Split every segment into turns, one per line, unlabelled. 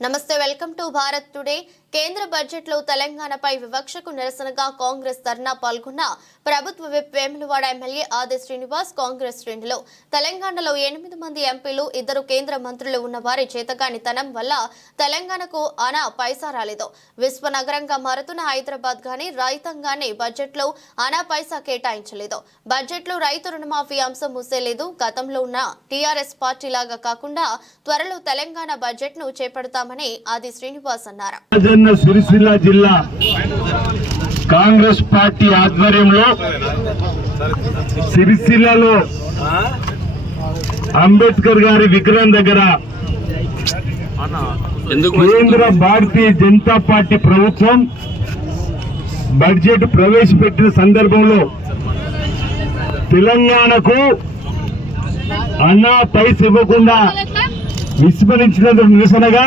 నమస్తే welcome to Bharat today. కేంద్ర బడ్జెట్లో తెలంగాణపై వివక్షకు నిరసనగా కాంగ్రెస్ ధర్నా పాల్గొన్న ప్రభుత్వ విప్ వేములవాడ ఎమ్మెల్యే ఆది శ్రీనివాస్ కాంగ్రెస్ శ్రేణిలో. తెలంగాణలో ఎనిమిది మంది ఎంపీలు ఇద్దరు కేంద్ర మంత్రులు ఉన్న వారి చేతగానితనం వల్ల తెలంగాణకు అనా పైసా రాలేదు. విశ్వనగరంగా మారుతున్న హైదరాబాద్ గాని రైతంగానే బడ్జెట్లో అనా పైసా కేటాయించలేదు. బడ్జెట్లో రైతు రుణమాఫీ అంశం మూసేలేదు గతంలో ఉన్న టీఆర్ఎస్ పార్టీ లాగా కాకుండా త్వరలో తెలంగాణ బడ్జెట్ను చేపడతామని ఆది శ్రీనివాస్ అన్నారు.
రాజన్న సిరిసిల్ల జిల్లా కాంగ్రెస్ పార్టీ ఆధ్వర్యంలో సిరిసిల్లలో అంబేద్కర్ గారి విగ్రహం దగ్గర కేంద్ర భారతీయ జనతా పార్టీ ప్రభుత్వం బడ్జెట్ ప్రవేశపెట్టిన సందర్భంలో తెలంగాణకు అన్నా పైస ఇవ్వకుండా విస్మరించినందుకు నిరసనగా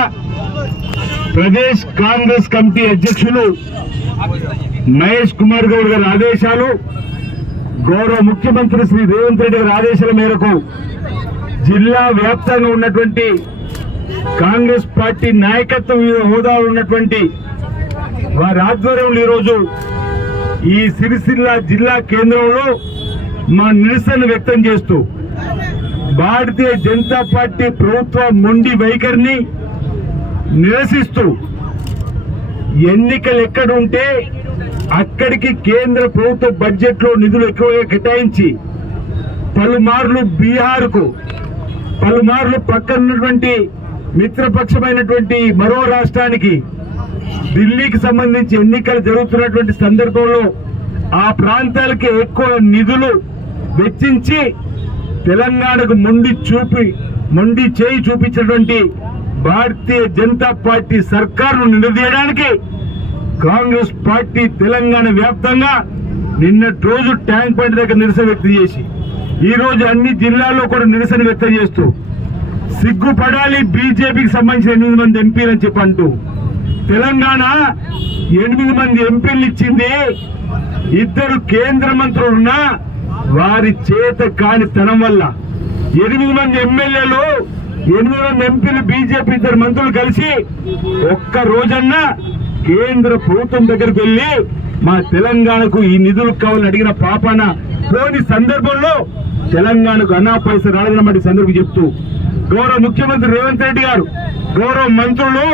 ప్రదేశ్ కాంగ్రెస్ కమిటీ అధ్యక్షులు మహేష్ కుమార్ గౌడ్ గారి ఆదేశాలు గౌరవ ముఖ్యమంత్రి శ్రీ రేవంత్ రెడ్డి గారి ఆదేశాల మేరకు జిల్లా వ్యాప్తంగా ఉన్నటువంటి కాంగ్రెస్ పార్టీ నాయకత్వం హోదాలో ఉన్నటువంటి వారి ఆధ్వర్యంలో ఈరోజు ఈ సిరిసిల్ల జిల్లా కేంద్రంలో మా నిరసన వ్యక్తం చేస్తూ భారతీయ జనతా పార్టీ ప్రభుత్వ మొండి వైఖరిని నిరసిస్తూ ఎన్నికలు ఎక్కడుంటే అక్కడికి కేంద్ర ప్రభుత్వ బడ్జెట్లో నిధులు ఎక్కువగా కేటాయించి పలుమార్లు బీహార్కు పలుమార్లు పక్కనున్నటువంటి మిత్రపక్షమైనటువంటి మరో రాష్ట్రానికి ఢిల్లీకి సంబంధించి ఎన్నికలు జరుగుతున్నటువంటి సందర్భంలో ఆ ప్రాంతాలకి ఎక్కువ నిధులు వెచ్చించి తెలంగాణకు మొండి చూపి మొండి చేయి చూపించినటువంటి భారతీయ జనతా పార్టీ సర్కారును నిలదీయడానికి కాంగ్రెస్ పార్టీ తెలంగాణ వ్యాప్తంగా నిన్నటి రోజు ట్యాంక్ బండ్ దగ్గర నిరసన వ్యక్తం చేసి ఈ రోజు అన్ని జిల్లాల్లో కూడా నిరసన వ్యక్తం చేస్తూ సిగ్గుపడాలి బీజేపీకి సంబంధించిన ఎనిమిది మంది ఎంపీలు అని చెప్పి అంటూ తెలంగాణ ఎనిమిది మంది ఎంపీలు ఇచ్చింది ఇద్దరు కేంద్ర మంత్రులున్నా వారి చేత కాని తనం వల్ల. ఎనిమిది మంది ఎమ్మెల్యేలు ఎనిమిది మంది ఎంపీలు బీజేపీ ఇద్దరు మంత్రులు కలిసి ఒక్క రోజన్నా కేంద్ర ప్రభుత్వం దగ్గరికి వెళ్ళి మా తెలంగాణకు ఈ నిధులు కావాలని అడిగిన పాపాన పోని సందర్భంలో తెలంగాణకు అన్నా పైసలు రాలేదన్నమాట సందర్భం చెప్తూ గౌరవ ముఖ్యమంత్రి రేవంత్ రెడ్డి గారు గౌరవ మంత్రులు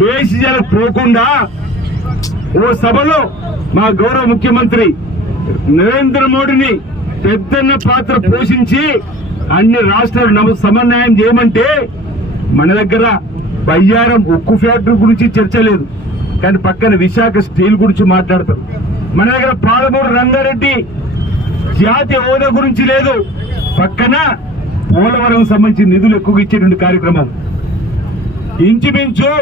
బేసిజాలకు పోకుండా ఓ సభలో మా గౌరవ ముఖ్యమంత్రి నరేంద్ర మోడీని పెద్దన్న పాత్ర పోషించి అన్ని రాష్ట్రాలు నమ సమన్వయం చేయమంటే మన దగ్గర బయ్యారం ఉక్కు ఫ్యాక్టరీ గురించి చర్చ లేదు. కానీ పక్కన విశాఖ స్టీల్ గురించి మాట్లాడతారు. మన దగ్గర పాలమూరు రంగారెడ్డి జాతీయ హోదా గురించి లేదు. పక్కన పోలవరం సంబంధించి నిధులు ఎక్కువగా ఇచ్చేటువంటి కార్యక్రమం. ఇంచుమించు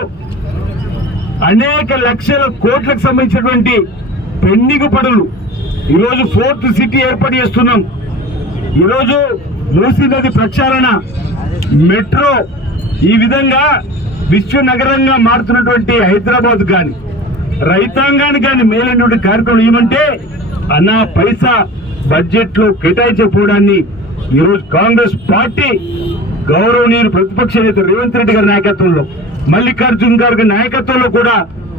అనేక లక్షల కోట్లకు సంబంధించినటువంటి పెండింగ్ పనులు. ఈరోజు ఫోర్త్ సిటీ ఏర్పాటు చేస్తున్నాం. ఈరోజు మూసీ నది ప్రక్షాళన. మెట్రో ఈ విధంగా విశ్వ నగరంగా మారుతున్నటువంటి హైదరాబాద్ కానీ రైతాంగానికి కానీ మేలైనటువంటి కార్యక్రమం ఏమంటే అన్నా పైసా బడ్జెట్లో కేటాయించకపోవడాన్ని ఈరోజు కాంగ్రెస్ పార్టీ గౌరవనీయులు ప్రతిపక్ష నేత రేవంత్ రెడ్డి గారి నాయకత్వంలో మల్లికార్జున్ గారి నాయకత్వంలో కూడా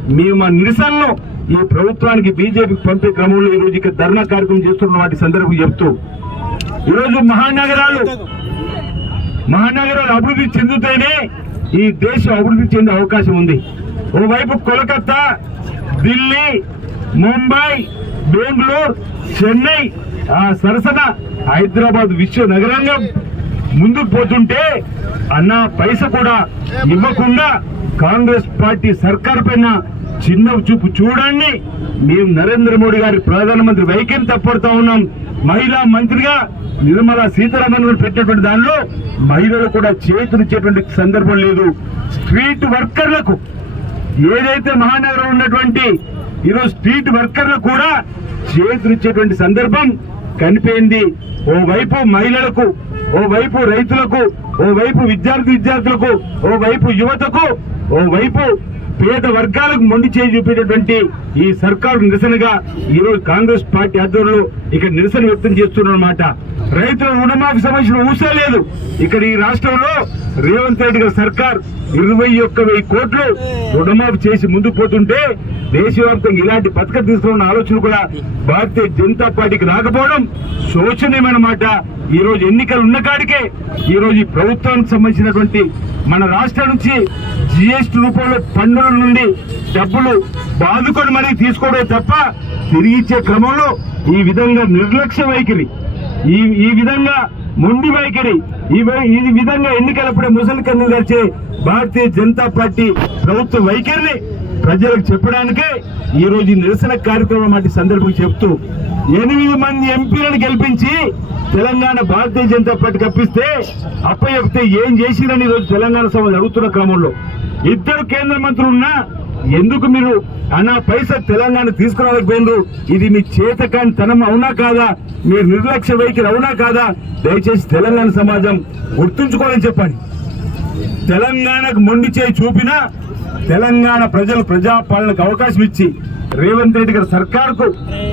మేము మా నిరసనలో ఈ ప్రభుత్వానికి బీజేపీకి పంపే క్రమంలో ఈ ఇక ధర్నా కార్యక్రమం చేస్తున్న వాటి సందర్భం చెప్తూ ఈరోజు మహానగరాలు మహానగరాలు అభివృద్ధి చెందుతేనే ఈ దేశం అభివృద్ధి చెందే అవకాశం ఉంది. ఓవైపు కోలకత్తా ఢిల్లీ ముంబై బెంగళూరు చెన్నై ఆ సరసన హైదరాబాద్ విశ్వ నగరంగా ముందుకు పోతుంటే అన్న పైస కూడా ఇవ్వకుండా కాంగ్రెస్ పార్టీ సర్కార్ పైన చిన్న చూపు చూడండి. మేము నరేంద్ర మోడీ గారి ప్రధానమంత్రి వైఖరి తప్పడుతా ఉన్నాం. మహిళా మంత్రిగా నిర్మలా సీతారామన్ గారు పెట్టినటువంటి దానిలో మహిళలు కూడా చేతునిచ్చేటువంటి సందర్భం లేదు. స్ట్రీట్ వర్కర్లకు ఏదైతే మహానగరం ఉన్నటువంటి ఈరోజు స్ట్రీట్ వర్కర్లు కూడా చేతునిచ్చేటువంటి సందర్భం కనిపోయింది ఓవైపు మహిళలకు ఓవైపు రైతులకు ఓవైపు విద్యార్థి విద్యార్థులకు ఓవైపు యువతకు ఓవైపు పేద వర్గాలకు మొండి చేయి చూపేటటువంటి ఈ సర్కారు నిరసనగా ఈరోజు కాంగ్రెస్ పార్టీ ఆధ్వర్యంలో ఇక్కడ నిరసన వ్యక్తం చేస్తున్నారన్నమాట రైతుల రుణమాఫీ సమస్యలు ఊసే లేదు. ఇక్కడ ఈ రాష్ట్రంలో రేవంత్ రెడ్డి గారి సర్కార్ ఇరవై ఒక్క వెయ్యి కోట్లు రుణమాఫీ చేసి ముందుకు పోతుంటే దేశవ్యాప్తంగా ఇలాంటి పథకం తీసుకున్న ఆలోచన కూడా భారతీయ జనతా పార్టీకి రాకపోవడం శోచనీయమైన మాట ఈ రోజు ఎన్నికలు ఉన్న కాడికే ఈరోజు ఈ ప్రభుత్వానికి సంబంధించినటువంటి మన రాష్ట్రం నుంచి జిఎస్టీ రూపంలో పన్నుల నుండి డబ్బులు బాదుకొని మరీ తీసుకోవడం తప్ప తిరిగి ఇచ్చే క్రమంలో ఈ విధంగా నిర్లక్ష్య వైఖరి ఈ ఈ విధంగా మొండి వైఖరి ఈ వై- ఈ విధంగా ఎన్నికలప్పుడే ముసలి కన్ను గడిచే భారతీయ జనతా పార్టీ ప్రభుత్వ వైఖరిని ప్రజలకు చెప్పడానికే ఈరోజు ఈ నిరసన కార్యక్రమం వంటి సందర్భం చెప్తూ ఎనిమిది మంది ఎంపీలను గెలిపించి తెలంగాణ భారతీయ జనతా పార్టీ కప్పిస్తే అప్పచెప్తే ఏం చేసిరని ఈ రోజు తెలంగాణ సభ అడుగుతున్న క్రమంలో. ఇద్దరు కేంద్ర మంత్రులు ఉన్నా ఎందుకు మీరు అన్న పైసా తెలంగాణ తీసుకురాలేకపోయిండ్రు ఇది మీ చేతకాని తనం అవునా కాదా? మీరు నిర్లక్ష్య వైఖరి అవునా కాదా? దయచేసి తెలంగాణ సమాజం గుర్తుంచుకోవాలని చెప్పండి. తెలంగాణకు మొండి చేయి చూపినా తెలంగాణ ప్రజలు ప్రజాపాలనకు అవకాశం ఇచ్చి రేవంత్ రెడ్డి గారి సర్కారుకు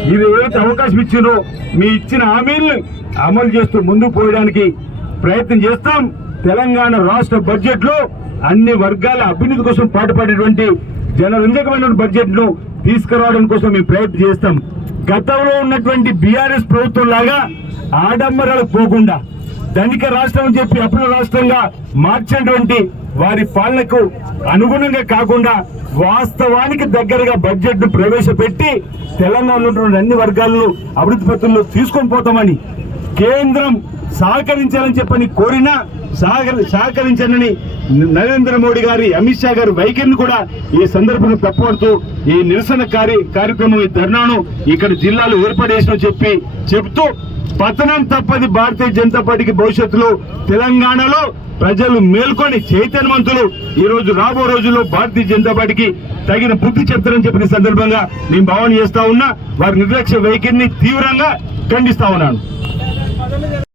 మీరు ఏదైతే అవకాశం ఇచ్చిందో మీ ఇచ్చిన హామీలను అమలు చేస్తూ ముందుకు పోయడానికి ప్రయత్నం చేస్తాం. తెలంగాణ రాష్ట్ర బడ్జెట్లో అన్ని వర్గాల అభివృద్ధి కోసం పాటుపడేటువంటి జనరంజకమైన బడ్జెట్ను తీసుకురావడం కోసం మేము ప్రయత్నం చేస్తాం. గతంలో ఉన్నటువంటి బీఆర్ఎస్ ప్రభుత్వం లాగా ఆడంబరాలకు పోకుండా ధనిక రాష్ట్రం అని చెప్పి అప్పుల రాష్ట్రంగా మార్చినటువంటి వారి పాలనకు అనుగుణంగా కాకుండా వాస్తవానికి దగ్గరగా బడ్జెట్ను ప్రవేశపెట్టి తెలంగాణలో ఉన్నటువంటి అన్ని వర్గాలను అభివృద్ధి పత్రంలో తీసుకొని పోతామని కేంద్రం సహకరించాలని చెప్పని కోరినా సహకరి సహకరించనని నరేంద్ర మోడీ గారి అమిత్ షా గారి వైఖరిని కూడా ఈ సందర్భంగా తప్పడుతూ ఈ నిరసన కార్య కార్యక్రమం ఈ ధర్నాను ఇక్కడ జిల్లాలో ఏర్పడేసిన చెప్పి చెప్తూ పతనం తప్పది భారతీయ జనతా పార్టీకి భవిష్యత్తులో తెలంగాణలో ప్రజలు మేల్కొని చైతన్యవంతులు. ఈ రోజు రాబో రోజుల్లో భారతీయ జనతా పార్టీకి తగిన బుద్ధి చెప్తారని చెప్పిన సందర్భంగా నేను భావన చేస్తా ఉన్నా వారి నిర్లక్ష్య వైఖరిని తీవ్రంగా ఖండిస్తా ఉన్నాను.